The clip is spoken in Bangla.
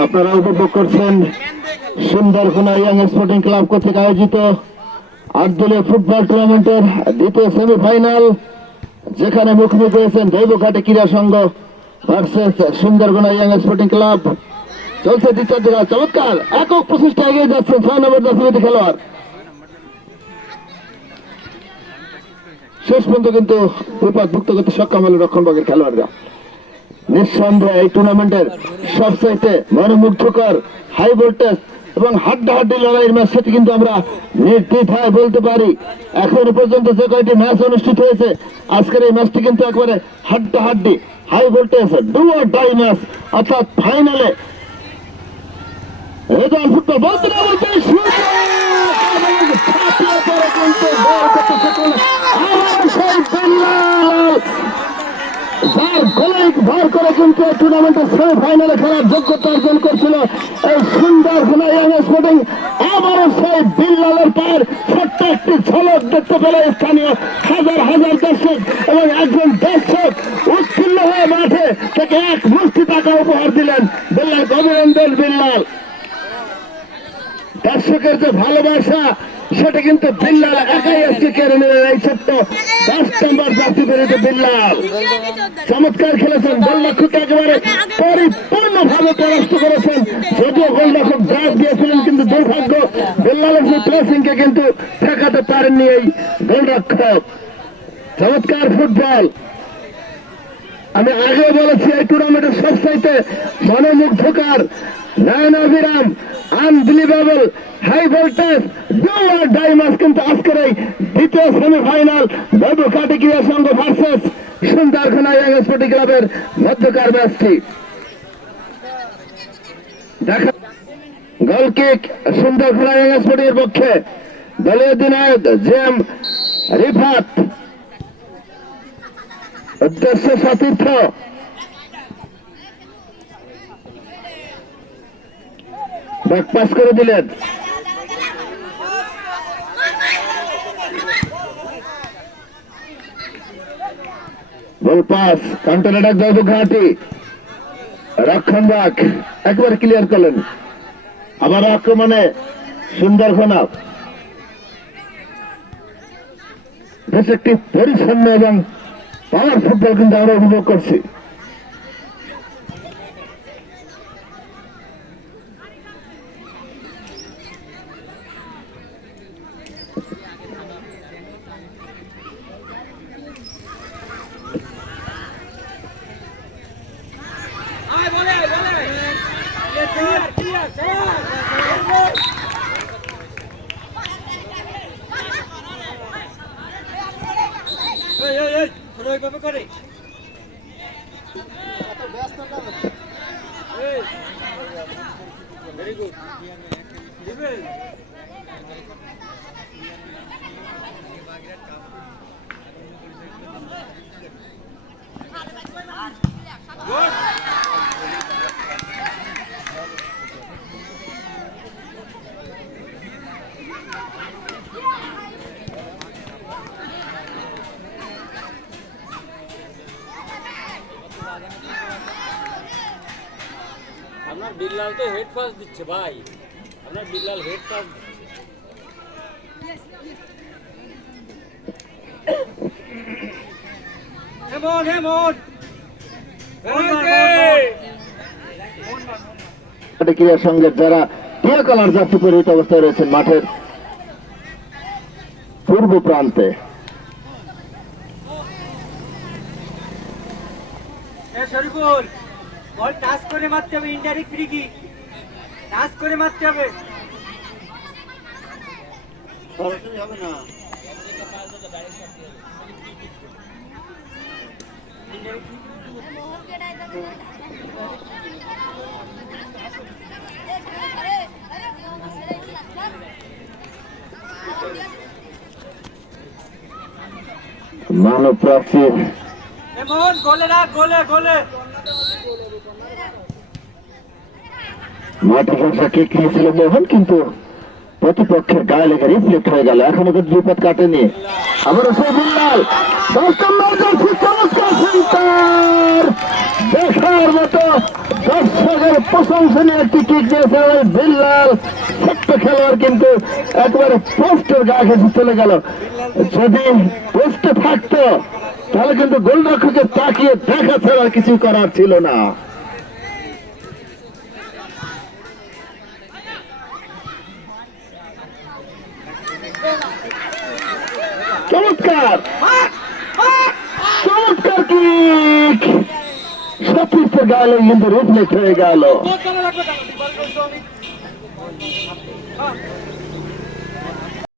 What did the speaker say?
আপনারা উপভোগ করছেন সুন্দরকোনা ইয়াং স্পোর্টিং ক্লাব কর্তৃক আয়োজিত ৮ দলীয় ফুটবল টুর্নামেন্টের দ্বিতীয় সেমিফাইনাল, যেখানে মুখোমুখি হয়েছেন দৈবঘাটে ক্রীড়া সংঘ versus Sundarkona young sporting club. চলছে দ্বিতীয় দিকে চমৎকার একক প্রচেষ্টা এগিয়ে যাচ্ছেন ৬ নম্বর জাতীয় খেলোয়াড়। শেষ পর্যন্ত কিন্তু বিপদমুক্ত করতে সক্ষম হল রক্ষণভাগের খেলোয়াড়রা। নিঃসন্দেহে এই টুর্নামেন্টের সবচাইতে মনোমুগ্ধকর হাই ভোল্টেজ এবং হাড্ডাহাড্ডি লড়াইয়ের ম্যাচ, সেটি কিন্তু আমরা নির্দ্বিধায় বলতে পারি। এখন পর্যন্ত যে কয়টি ম্যাচ অনুষ্ঠিত হয়েছে, আজকের এই ম্যাচটি কিন্তু একবারে হাড্ডাহাড্ডি high voltage do or die match, অর্থাৎ ফাইনালে রেজাল্ট ফুটবল বলতে না বলতে ভর করে কিন্তু টুর্নামেন্টের সেমিফাইনালে খেলার যোগ্যতা অর্জন করছিল এই সুন্দরকোনা ইয়াং স্পোর্টিং। আবারও সেই বিল্লালের পায়ের ছোট্ট একটি ঝলক দেখতে পেল স্থানীয় হাজার হাজার দর্শক, এবং একজন দর্শক উৎফুল্ল হয়ে মাঠে থেকে এক মুষ্টি টাকা উপহার দিলেন। বিল্লাল, অভিনন্দন বিল্লাল। দর্শকের যে ভালোবাসা, সেটা কিন্তু বিল্লাল একাই আজকে কেড়ে নিলেন। এই ছোট্ট 10 নম্বর জাতি বেরিতে বিল্লাল চমৎকার খেলেছেন, গোলরক্ষক একেবারে পরিপূর্ণভাবে পরাস্ত করেছেন। যদিও গোলরক্ষক ডাক দিয়েছিলেন, কিন্তু দুর্ভাগ্য বিল্লালের সেই প্লেসিংকে কিন্তু ঠেকাতে পারেননি এই গোলরক্ষক। চমৎকার ফুটবল। আমি আগে বলেছি এই টুর্নামেন্টের সবচাইতে মনোমুগ্ধকর, নয়নাভিরাম, unbelievable, high voltage do or die match কিন্তু আজকের এই দ্বিতীয় সেমিফাইনাল দৈবঘাটে ক্রীড়া সংঘ ভার্সেস সুন্দরকোনা ইয়াং স্পোর্টিং ক্লাবের মধ্যকার ম্যাচটি। দেখা goal kick Sundarkona young sporting এর পক্ষে দলীয় অধিনায়ক জেএম রিফাত, উদ্দেশ্য সতীর্থ। ব্যাক পাস করে দিলেন, গোল পাস, কাউন্টার অ্যাটাক দৈবঘাটি, রক্ষণভাগ একবার ক্লিয়ার করলেন। আবার আক্রমণে সুন্দরকোনা বেশ একটি পরিচ্ছন্ন এবং পাওয়ার ফুটবল কিন্তু আমরা উপভোগ করছি। আপনার বিল্লাল তো হেড পাস দিচ্ছে ভাই, আপনার বিল্লাল হেড পাস দিচ্ছে। ক্রীড়া সংঘের যারা টিয়া কালার যাত্রী পরিহিত অবস্থায় রয়েছেন মাঠের পূর্ব প্রান্তে। শরীফুল, বল টাচ করে মারতে হবে, ইনডাইরেক্ট ফ্রি কিক টাচ করে মারতে হবে, সরাসরি হবে না। মানব প্রাচীর এমন গোলে না, গোলে গোলে মাঠে বসা কিক নিয়েছিল মোহন, কিন্তু প্রতিপক্ষের গায়ে লেগে রিফ্লেক্ট হয়ে গেল। এখনো কিন্তু বিপদ কাটেনি। আবার বিল্লাল 10 নম্বর জার্সি, চমৎকার সেন্টার, দেখার মতো দর্শকের প্রশংসনীয় একটি কিক দিয়েছে ওই বিল্লাল। ছোট্ট খেলোয়াড় কিন্তু একবারে পোস্টের গা ঘেঁষে চলে গেল। যদি পোস্টে থাকতো তাহলে কিন্তু গোলরক্ষকের তাকিয়ে দেখা ছাড়া কিছু করার ছিল না। চমৎকার চমৎকার কিক, সতীর্থের গায়ে কিন্তু রিফ্লেক্ট হয়ে গেল।